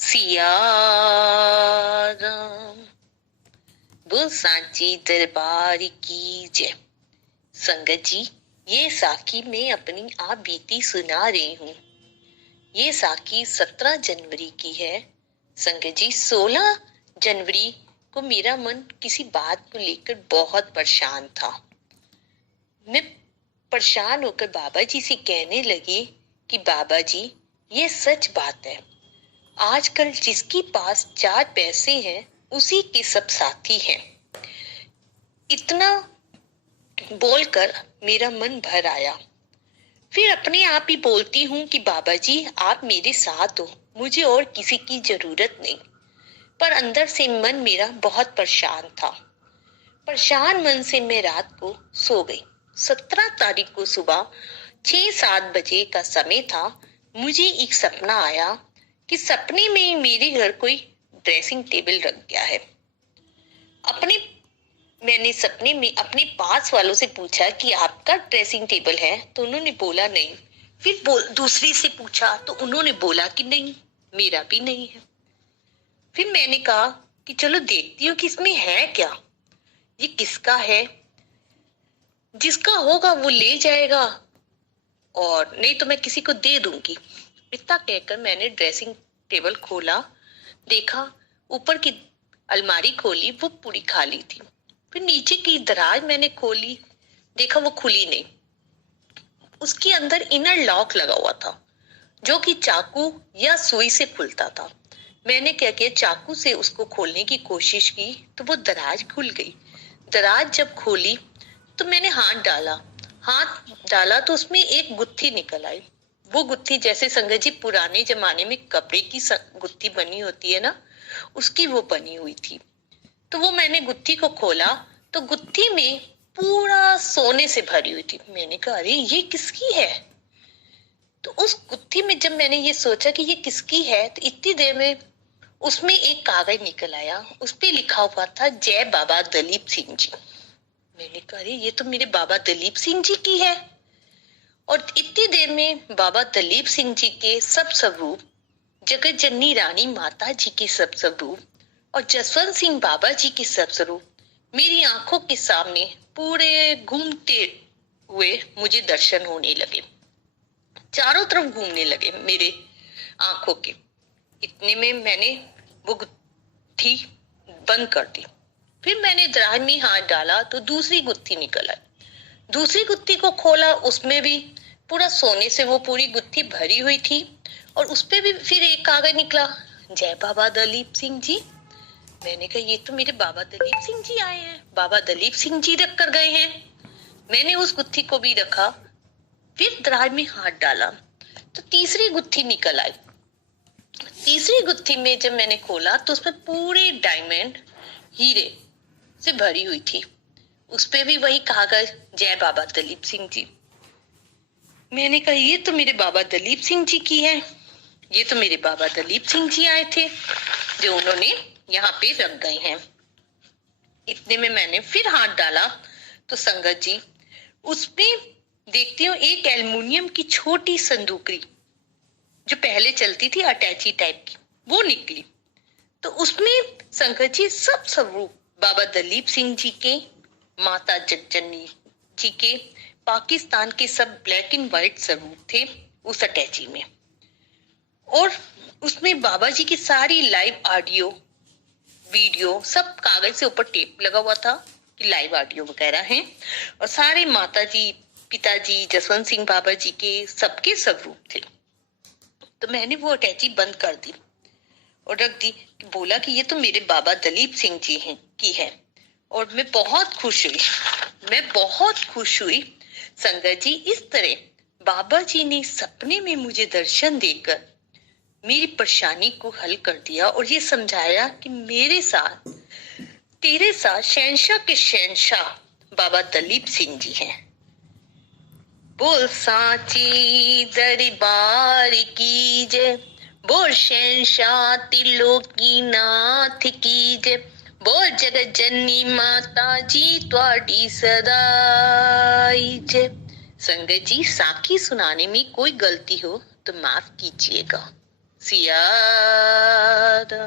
सिया राम। बोल सांची दरबार की जय। संगत जी, ये साखी में अपनी आप बीती सुना रही हूँ। ये साखी 17 जनवरी की है। संगत जी, 16 जनवरी को मेरा मन किसी बात को लेकर बहुत परेशान था। मैं परेशान होकर बाबा जी से कहने लगी कि बाबा जी, ये सच बात है, आजकल जिसके पास 4 पैसे हैं उसी के सब साथी हैं। इतना बोलकर मेरा मन भर आया। फिर अपने आप ही बोलती हूँ कि बाबा जी, आप मेरे साथ हो, मुझे और किसी की जरूरत नहीं। पर अंदर से मन मेरा बहुत परेशान था। परेशान मन से मैं रात को सो गई। 17 तारीख को सुबह 6-7 बजे का समय था। मुझे एक सपना आया कि सपने में मेरे घर कोई ड्रेसिंग टेबल रख गया है। मैंने सपने में अपने पास वालों से पूछा कि आपका ड्रेसिंग टेबल है, तो उन्होंने बोला नहीं। फिर दूसरी से पूछा तो उन्होंने बोला कि नहीं, मेरा भी नहीं है। फिर मैंने कहा कि चलो देखती हूँ कि इसमें है क्या, ये किसका है, जिसका होगा वो ले जाएगा और नहीं तो मैं किसी को दे दूंगी। इतना कहकर मैंने ड्रेसिंग टेबल खोला, देखा ऊपर की अलमारी खोली, वो पूरी खाली थी। फिर नीचे की दराज मैंने खोली, देखा वो खुली नहीं। उसके अंदर इनर लॉक लगा हुआ था जो कि चाकू या सुई से खुलता था। मैंने क्या किया, चाकू से उसको खोलने की कोशिश की तो वो दराज खुल गई। दराज जब खोली तो मैंने हाथ डाला तो उसमें एक गुत्थी निकल आई। वो गुत्थी जैसे संगत जी पुराने जमाने में कपड़े की गुत्थी बनी होती है ना, उसकी वो बनी हुई थी। तो वो मैंने गुत्थी को खोला तो गुत्थी में पूरा सोने से भरी हुई थी। मैंने कहा अरे ये किसकी है। तो उस गुत्थी में जब मैंने ये सोचा कि ये किसकी है तो इतनी देर में उसमें एक कागज निकल आया। उस पे लिखा हुआ था जय बाबा दलीप सिंह जी। मैंने कहा अरे ये तो मेरे बाबा दलीप सिंह जी की है। और इतनी देर में बाबा दलीप सिंह जी के सब स्वरूप, जगत जननी रानी माता जी के सब स्वरूप और जसवंत सिंह बाबा जी के सब स्वरूप मेरी आंखों के सामने पूरे घूमते हुए मुझे दर्शन होने लगे। चारों तरफ घूमने लगे मेरे आंखों के। इतने में मैंने वो गुत्थी बंद कर दी। फिर मैंने दराज में हाथ डाला तो दूसरी गुत्थी निकल आई। दूसरी गुत्थी को खोला, उसमें भी पूरा सोने से वो पूरी गुत्थी भरी हुई थी और उसपे भी फिर एक कागज निकला, जय बाबा दलीप सिंह जी। मैंने कहा ये तो मेरे बाबा दलीप सिंह जी आए हैं, बाबा दलीप सिंह जी रख कर गए हैं। मैंने उस गुत्थी को भी रखा, फिर दराज में हाथ डाला तो तीसरी गुत्थी निकल आई। तीसरी गुत्थी में जब मैंने खोला तो उसमें पूरे डायमंड हीरे से भरी हुई थी। उसपे भी वही कागज, जय बाबा दलीप सिंह जी। मैंने कहा ये तो मेरे बाबा दलीप सिंह जी की है, ये तो मेरे बाबा दलीप सिंह जी आए थे जो उन्होंने यहाँ पे रख गए हैं। इतने में मैंने फिर हाथ डाला तो संगत जी उसमें देखती हूँ एक एल्युमिनियम की छोटी संदूकड़ी जो पहले चलती थी अटैची टाइप की, वो निकली। तो उसमें संगत जी सब स्वरूप बाबा दलीप सिंह जी के, माता जगजननी जी के, पाकिस्तान के सब ब्लैक एंड व्हाइट स्वरूप थे उस अटैची में। और उसमें बाबा जी की सारी लाइव ऑडियो वीडियो सब कागज से ऊपर टेप लगा हुआ था कि लाइव ऑडियो वगैरह हैं। और सारे माता जी, पिताजी, जसवंत सिंह बाबा जी के सबके स्वरूप थे। तो मैंने वो अटैची बंद कर दी और रख दी, बोला कि ये तो मेरे बाबा दलीप सिंह जी हैं की है। और मैं बहुत खुश हुई संगत जी। इस तरह बाबा जी ने सपने में मुझे दर्शन देकर मेरी परेशानी को हल कर दिया और ये समझाया कि मेरे साथ, तेरे साथ शहंशाह के शहंशाह बाबा दलीप सिंह जी हैं। बोल सांची दरबार की जय, बोल शहंशाह त्रिलोकी नाथ की जय, बोल जगत जननी माता जी त्वाडी सदाई जय। संगत जी, साखी सुनाने में कोई गलती हो तो माफ कीजिएगा। सियादा।